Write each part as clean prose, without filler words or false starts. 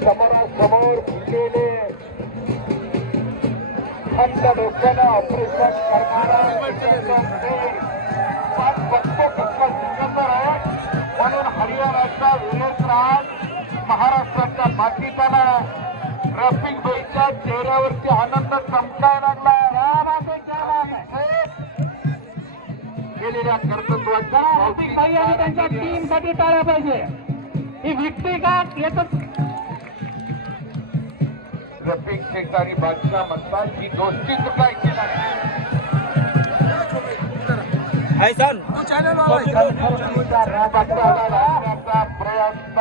समोरासमोर भिडलेले थंड डोक्यानं ऑपरेशन करणारा बघतो कसला सिकंदर आहे म्हणून हरियाणाचा विरोधराज महाराष्ट्राच्या मातीत आला. रफिक भाईच्या चेहऱ्यावरती आनंद चमकायला लागला. केलेल्या कर्तृत्वाचा रफिक भाई आणि त्यांच्या टीम साठी टाळ्या पाहिजे. ही विकते का येतच रफिक शेख आणि बादशाह म्हणतात की दोस्ती चुकायची नाही. प्रयत्न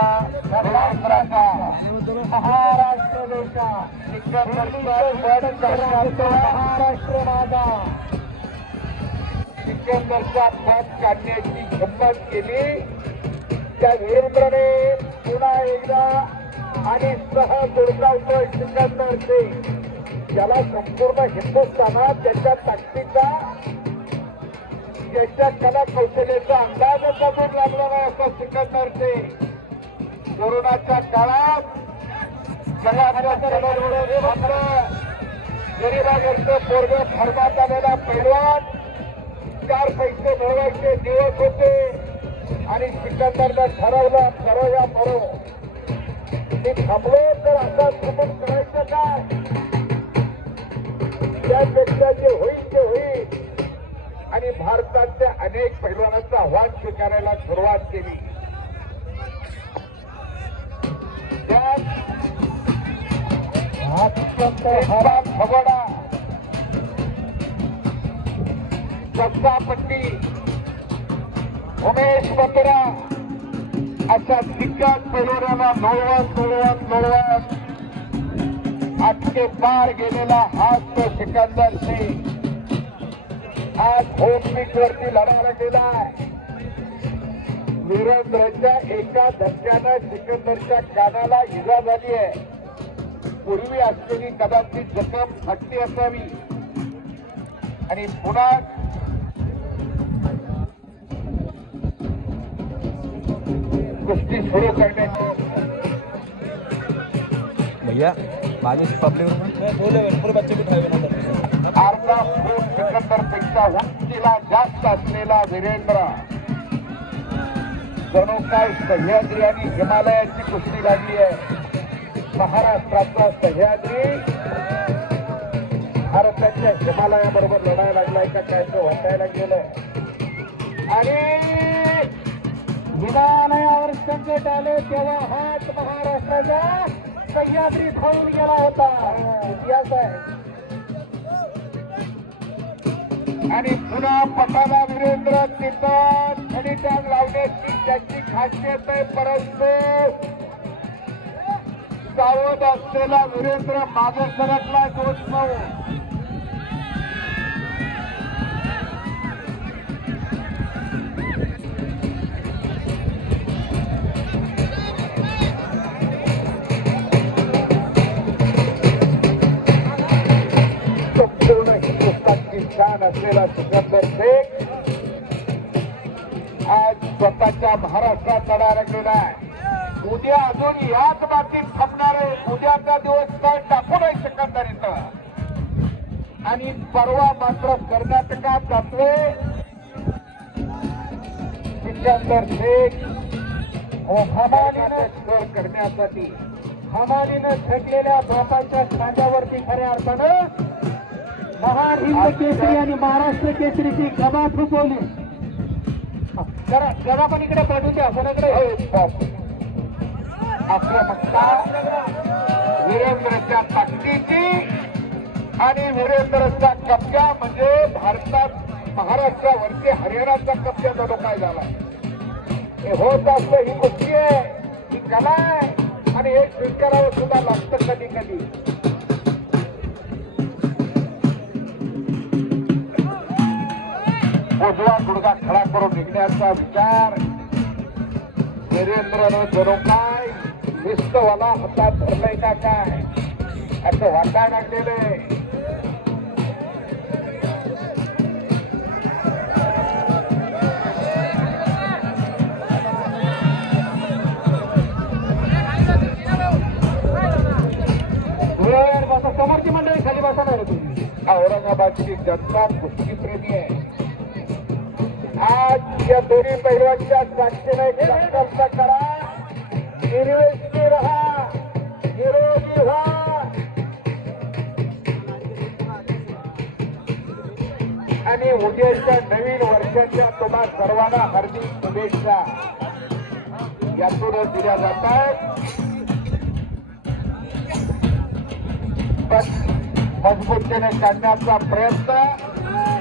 महाराष्ट्र देशा महाराष्ट्र माझा सिकंदरचा पद काढण्याची हिंमत केली. त्या वीरेंद्रने पुन्हा एकदा आणि सह गुडगावचं सिकंदर सिंग ज्याला संपूर्ण हिंदुस्थानात त्याच्या ताकदीचा त्याच्या कला कौशल्याचा अंदाजच अजून लागला नाही असा सिकंदर सिंग कोरोनाच्या काळात गरीबागरचं पोरग फरमात आलेला पैलवान 4 पैसे मिळवायचे दिवस होते आणि सिकंदरला ठरवलं करूया मरो. मी थांबलो तर आता थांबून करायचं काय त्यापेक्षा जे होईल ते होईल. आणि भारतातल्या अनेक पैलवानांचं आव्हान स्वीकारायला सुरुवात केली. त्यात फगोडा सत्तापट्टी उमेश बत्रा अशा दिग्गज पैलवानांना लोळवत आजके पार गेलेला हाच तो सिकंदर सिंग आज होमपिक वरती लढायला गेलाय. वीरेंद्रच्या एका धक्क्यानं सिकंदरच्या कानाला इजा झाली आहे. पूर्वी असलेली कदाचित जखम हटली असावी आणि पुन्हा कुस्ती सुरू करण्याची भैया मागे पब्लिक अर्धा फूट सिकंदरपेक्षा उंचीला जास्त असलेला वीरेंद्र जणू काय सह्याद्री आणि हिमालयाची कुस्ती लागली आहे. महाराष्ट्राचा सह्याद्री भारताच्या हिमालयाबरोबर लढायला लागलाय का काय तो वाटायला गेलंय. आणि हिमालयावर संकट आले तेव्हा हाच महाराष्ट्राचा सह्याद्री धावून गेला होता. इतिहास आहे. आणि पुन्हा पटाला वीरेंद्र तिथं खडीटांग लावण्याची त्याची खासियत आहे. परंतु सावध असलेला वीरेंद्र मागे सरकला 2-9. संपूर्ण हिंदुस्थानची शान असलेला सिकंदर शेख आज स्वतःच्या महाराष्ट्रात लढा लागलेला आहे. उद्या अजून याच बाबतीत थांबणार आहे. उद्याचा दिवस काय टाकू नाही सिकंदर इथं. आणि परवा मात्र कर्नाटकात जातोय सिकंदर शेख हमालीनं स्कोर करण्यासाठी. हमालीनं थकलेल्या बापाच्या खांद्यावरती खऱ्या अर्थानं महान हिंद केसरी आणि महाराष्ट्र केसरीची गदा फुसवली. जरा पण इकडे पाठवून द्या कोणाकडे. आक्रमकता वीरेंद्रच्या ताकदीची आणि वीरेंद्रचा कब्जा म्हणजे भारतात महाराष्ट्रावरती हरियाणाचा कब्जा जणू काय झाला. हे होत असलं ही गोष्टी आहे, ही कला आहे आणि हे स्वीकारावं सुद्धा लागतं कधी कधी. उजवा गुडघा खडा करून निघण्याचा विचार वीरेंद्रनं जणू काय विस्तवाला हातात धरलाय का काय असं वाटायला लागलेलं. औरंगाबादची जनता कुस्तीप्रेमी आहे. आज या दोन्ही पैलवानच्या साक्षीने एक संकल्प करा, निरोगी रहा, निरोगी व्हा आणि उद्याच्या नवीन वर्षाच्या तुम्हा सर्वांना हार्दिक शुभेच्छा यातूनच दिल्या जात आहेत. पण मजबूतीने काढण्याचा प्रयत्न,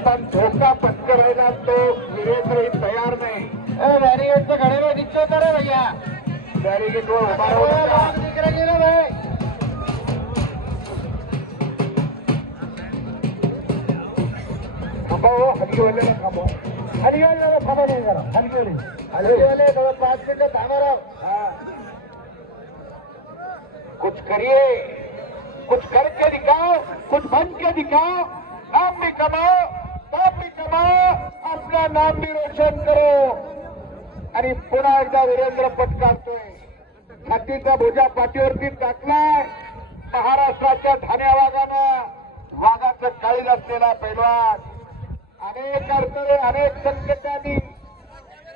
पण धोका पत्करायला तो वीरेंद्रही तयार नाही. बॅरिगेटचं घडेला दिसतो तर रे भैया, बॅरिगेटवर उभा राहून तिकडे गेलं भाई. थांबा हो, हलगीवाल्याला थांबवा, हलगीवाल्याला थांबा नाही जरा, हलगीवाले 5 मिनिटं थांबा राव. कुछ करिए, कुछ करके दिखाओ, कुछ बन के दिखाओ, नाम भी कमाओ, नाम भी कमाओ, अपना नाम भी रोशन करो. आणि पुन्हा एकदा वीरेंद्र पटकावतोय. हातीचा भुजा पाठीवरती टाकलाय महाराष्ट्राच्या ठाण्या वाघानं, वाघाचं काळीज असलेला पैलवान. अनेक अडचणी, अनेक संकटांनी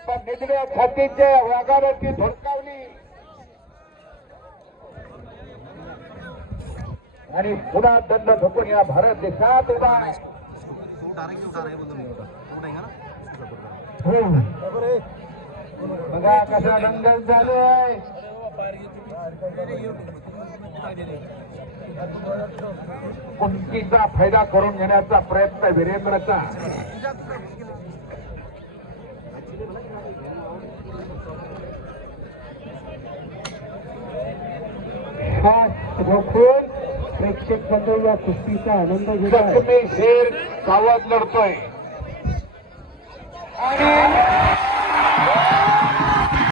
पण निधड्या छातीच्या वाघानं ती धुडकावली आणि पुन्हा दंड झोपून या भारत देशात उभा आहे. बघा कसा दंगल चालू आहे. कुस्तीचा फायदा करून घेण्याचा प्रयत्न वीरेंद्रचा. प्रेक्षक मंडळ या कुस्तीचा आनंद घेत आहे. शेर सावध लढतोय आणि